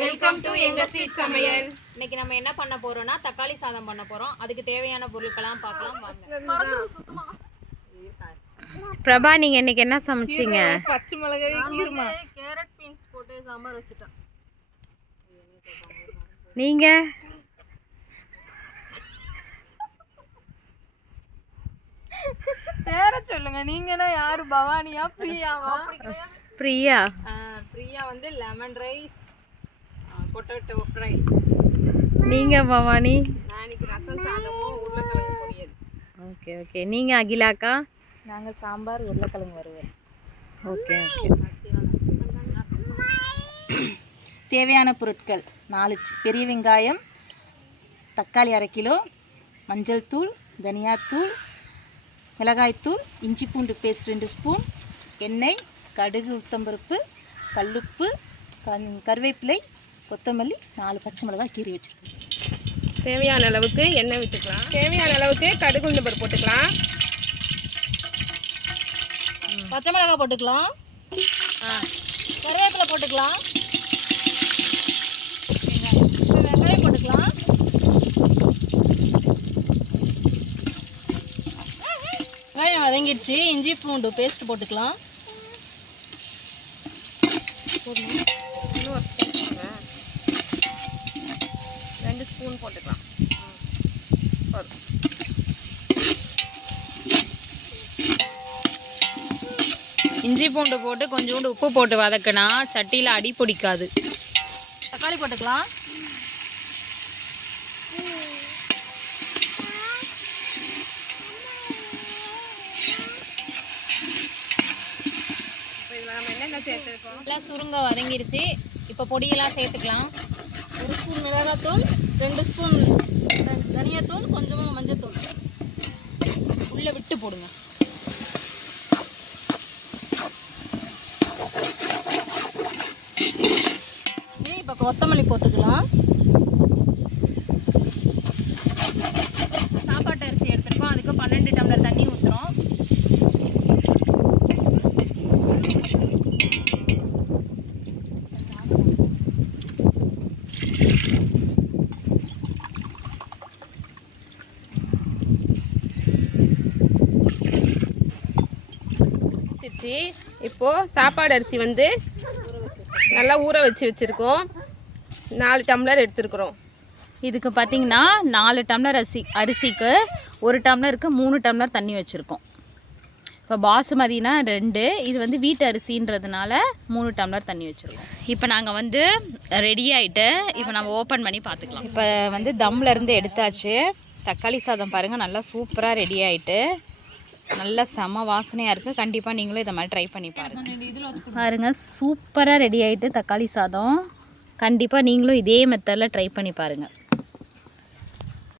Welcome to எங்க street சமையல். இன்னைக்கு நம்ம என்ன பண்ண போறோம்னா தக்காளி சாதம் பண்ண போறோம். அதுக்கு தேவையான பொருட்கள்லாம் பார்க்கலாம் வாங்க. பிரபா நீங்க இன்னைக்கு என்ன சமைச்சீங்க? பச்சை மிளகாய் கீர்மா, கேரட் பீன்ஸ் போட்டு சாம்பார் வச்சிட்டேன். நீங்க பேர சொல்லுங்க. நீங்கன்னா யாரு? பவானியா பிரியாவா? பிரியா. பிரியா வந்து லெமன் ரைஸ், பொட்டேட்டோ ஃப்ரை. நீங்க பவானி? நான் இன்னைக்கு ரசம் சாதமும் உருளைக்கிழங்கு பொரியல். Okay okay. நீங்க அகிலாக்கா? நாங்கள் சாம்பார் உருளைக்கிழங்கு வறுவல். Okay okay. தேவையான பொருட்கள் 4 பெரிய வெங்காயம், தக்காளி 1/2 கிலோ, மஞ்சள் தூள், தனியாத்தூள், மிளகாய்த்தூள், இஞ்சி பூண்டு பேஸ்ட் 2 ஸ்பூன், எண்ணெய், கடுகு, உளுத்தம்பருப்பு, கல்லுப்பு, கருவேப்பிலை, கொத்தமல்லி, 4 பச்சை மிளகாய் கீறி வச்சுருக்கோம். தேவையான அளவுக்கு எண்ணெய் விட்டுக்கலாம். தேவையான அளவுக்கு கடுகு உளுந்தம்பருப்பு போட்டுக்கலாம். பச்சை மிளகாய் போட்டுக்கலாம். கருவேப்பிலை போட்டுக்கலாம். வெங்காயம் போட்டுக்கலாம். வெங்காயம் வதங்கிடுச்சு. இஞ்சி பூண்டு பேஸ்ட் போட்டுக்கலாம். இன்னும் ஒரு ஸ்பூன் போடுங்க. 2 ஸ்பூன் போட்டுக்கலாம். போதும். இஞ்சி பூண்டு போட்டு கொஞ்சோண்டு உப்பு போட்டு வதக்கினா சட்டியில் அடி பிடிக்காது. தக்காளி போட்டுக்கலாம். இப்போ இதில் நம்ம என்னென்ன சேர்த்துருக்கோம்? எல்லாம் சுருங்க வதங்கிருச்சு. இப்போ பொடியெல்லாம் சேர்த்துக்கலாம். 1 ஸ்பூன் மிளகாத்தூள், 2 ஸ்பூன் தனியாத்தூள், கொஞ்சமாக மஞ்சத்தூள் உள்ளே விட்டு போடுங்க. இப்போ கொத்தமல்லி போட்டுக்கலாம். சாப்பாட்டு அரிசி எடுத்துருக்கோம். அதுக்கு 12 டம்ளர் தண்ணி ஊற்றுறோம். இப்போது சாப்பாடு அரிசி வந்து நல்லா ஊற வச்சுருக்கோம். 4 டம்ளர் எடுத்துருக்குறோம். இதுக்கு பார்த்தீங்கன்னா 4 டம்ளர் அரிசிக்கு 1 டம்ளருக்கு 3 டம்ளர் தண்ணி வச்சுருக்கோம். இப்போ பாசுமதினா 2, இது வந்து வீட்டு அரிசின்றதுனால 3 டம்ளர் தண்ணி வச்சுருக்கோம். இப்போ நாங்கள் வந்து ரெடி ஆகிட்டு இப்போ நம்ம ஓப்பன் பண்ணி பார்த்துக்கலாம். இப்போ வந்து தம்லேருந்து எடுத்தாச்சு. தக்காளி சாதம் பாருங்கள், நல்லா சூப்பராக ரெடி ஆகிட்டு நல்லா செம வாசனையாக இருக்குது. கண்டிப்பாக நீங்களும் இதை மாதிரி ட்ரை பண்ணி பாருங்கள். சூப்பராக ரெடி ஆகிட்டு தக்காளி சாதம். கண்டிப்பாக நீங்களும் இதே மெத்தடில் ட்ரை பண்ணி பாருங்கள்.